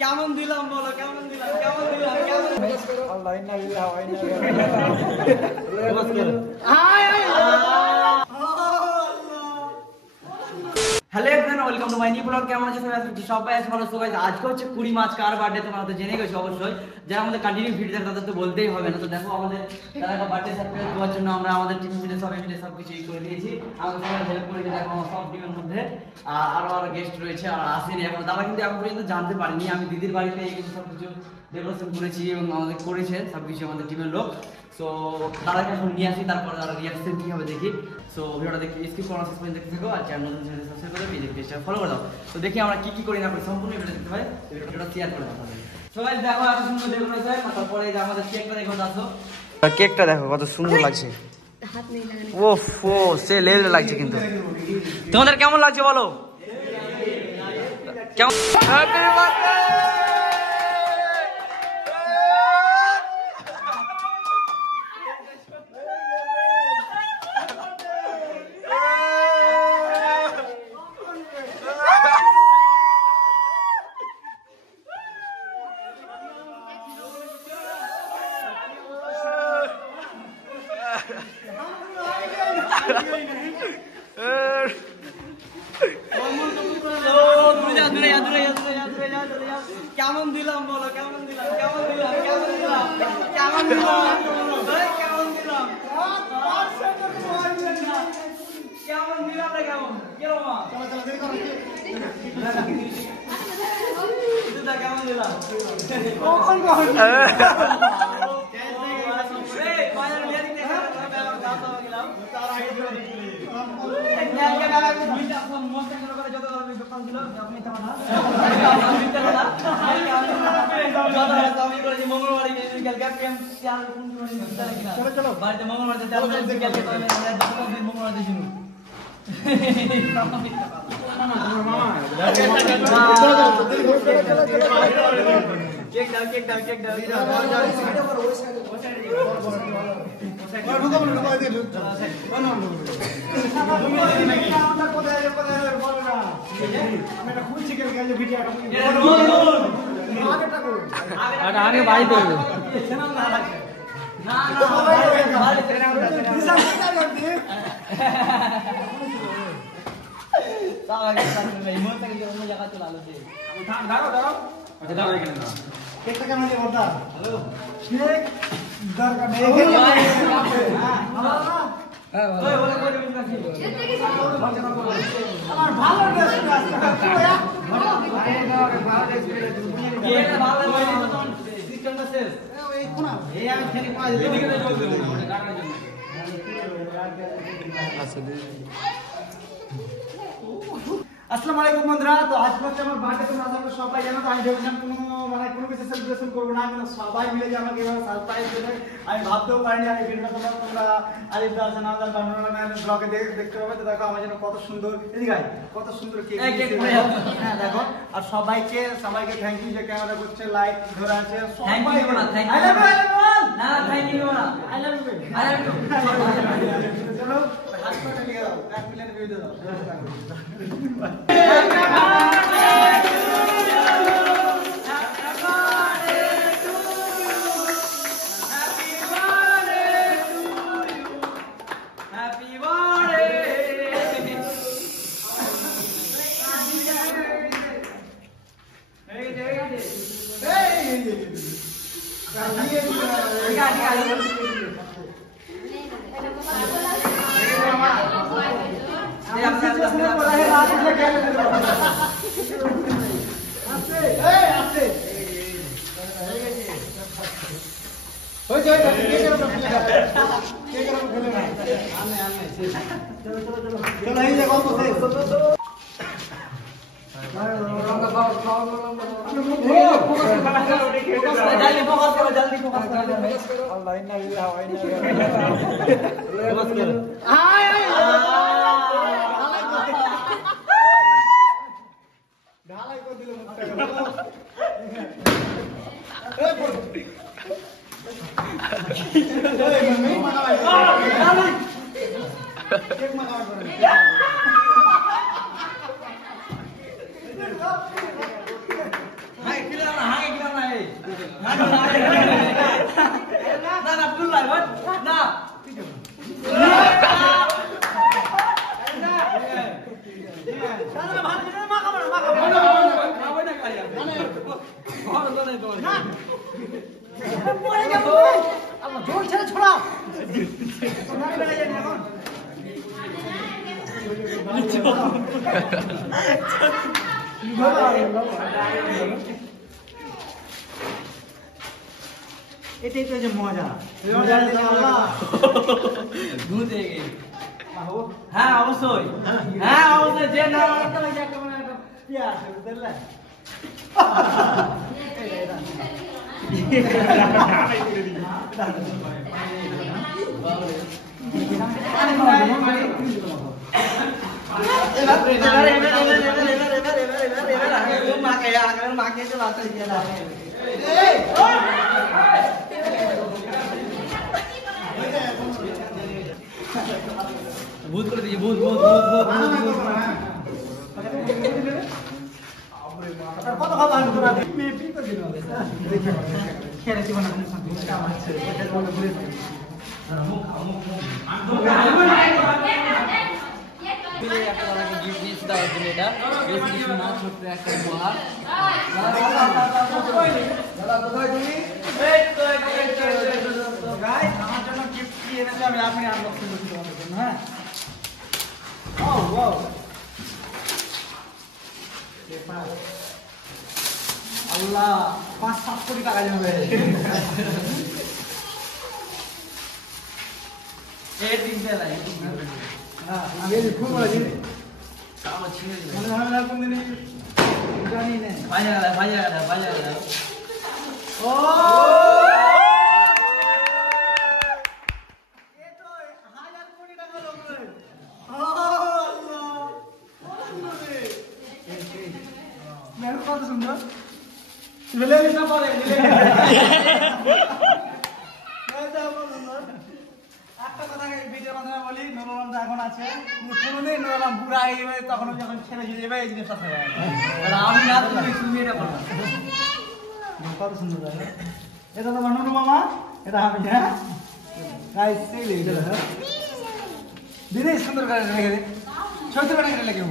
কেমন দিলাম বলো, কেমন দিলাম, কেমন দিলাম, কেমন hello everyone, welcome to my new blog. কেমন আছো সবাই? আছো ভালো সবাই? আজকে হচ্ছে 20 মার্চ, কার বার্থডে তোমরা তো জেনে গেছো অবশ্যই। যারা আমাদের কন্টিনিউ ভিডিও দেখে তাদের তো বলতেই হবে না। তো দেখো আমাদের তারা বার্থডে সারপ্রাইজ দেওয়ার জন্য আমরা আমাদের টিম মিলে সবাই মিলে সবকিছু করে দিয়েছি। আমাদের সবাই হেল্প করেছে। দেখো সব টিমের মধ্যে আরো গেস্ট রয়েছে আর আসেনি এখন। তারা কিন্তু এখন পর্যন্ত জানতে পারিনি আমি দিদির বাড়িতে এই কিন্তু সবকিছু ডেকোরেশন করেছি এবং আমাদের করেছে সবকিছু আমাদের টিমের লোক। সো তাদেরকে এখন নিয়ে আসি, তারপরে তারা রিয়াকশন কি হবে দেখি। সো ভিডিওটা দেখি স্কিপ করার শেষ পর্যন্ত দেখতে থাকো আর চ্যানেল নতুন চ্যানেল সাবস্ক্রাইব করে পেজে পেজটা ফলো করে দাও। তো দেখি আমরা কি কি করি না করি সম্পূর্ণ ভিডিও দেখতে হয়, ভিডিওটা শেয়ার করে দাও। সবাই দেখো এত সুন্দর ডেকোরেশন। তারপরে আমাদের কেকটা দেখো, আসো কেকটা দেখো কত সুন্দর লাগছে। ওফ ও সে লেভেলে লাগছে। কিন্তু তোমাদের কেমন লাগছে বলো? কেমন? Happy birthday. কেমন দিলাম বলো, কেমন দিলাম, কেমন দিলাম, কেমন দিলাম, কেমন দিলাম, কেমন দিলাম, কেমন দিলাম রে, কেমন কেমন দিলাম বাড়িতে মঙ্গলবার কেক দাও, কেক দাও, কেক দাও। আগে বাড়ি করবে কেকটা কেমন দিয়ে বলতা? হ্যালো কেক দরকার নেই। আমার ভালো ড্রেস সিস্টেমটা শেষ। এই কোনা এই আমি খেলি পাই এদিকে জল দেব ওটা কাটার জন্য। আসসালামু আলাইকুম বন্ধুরা। তো আজকে হচ্ছে আমার বার্থডে। তোমরা সবাই জানো। তো আমি ভেবেছিলাম কোনো কিছু সেলিব্রেশন করবো না, কিন্তু সবাই মিলে যে আমাকে এভাবে সারপ্রাইজ দেবে আমি ভাবতেও পারিনি। আমি ভিডিওটা তোমরা আলিফ দাস নাদার বাংলার ব্লগে দেখতে পাবে। তো দেখো আমার জন্য কত সুন্দর, এদিকে কত সুন্দর কেক। হ্যাঁ দেখো। আর সবাইকে থ্যাংক ইউ যে ক্যামেরা করছে, লাইট ধরে আছে। থ্যাংক ইউ না, থ্যাংক ইউ না, থ্যাংক ইউ না, I love you, I love you. চলো হাসপাতালে নিয়ে যাও, 1 মিলিয়ন ভিউ দিয়ে দাও। কেক মাখাবার করে হাই কিলা না হাই কিলা না এই না না ফুল লাই বল না এটাই তো যে মজা হ্যাঁ অবশ্যই হ্যাঁ অবশ্যই যে না মাকে চলাতে ভূত করে দিয়েছে ভূত ভূত ভূত ভূত কত খাবার আমি তোরা মেপি তো দিন খেলে জীবন আমার ছেলে এটা বলে বলে গিফট দিয়েছি দেওয়ার জন্য এটা বেশি কিছু না ছোট্ট একটা উপহার গাইস আমার জন্য গিফট কি এনেছে আমি আপনি আনবক্সিং করছি তোমাদের জন্য হ্যাঁ ও ওয়াও আল্লাহ 5-7 কোটি টাকা যাবে এই তিনটে লাই হ্যাঁ আমি খুব ভালো জিনিস কালো ছিঁড়ে দিল মনে হয় না কোন দিনই জানি না ভাজা গেল ও এ তো 1000 কোটি টাকা লোক রে আল্লাহ মেরু কত সুন্দর লেলে নিতে পারে একটা কথা ভিডিওর মাধ্যমে বলি নুরুলাম এখন আছে কোনোদিন নুরুলাম বুড়া হয়ে যাবে তখন যখন ছেলে ছেলে যাবে এই জিনিসটা থাকবে আমি না তুমি এটা করো কত সুন্দর লাগে এটা তোমার নুরু মামা এটা আমি হ্যাঁ গাইস সেই লেগে দিনে সুন্দর করে রেখে দে ছোট করে রেখে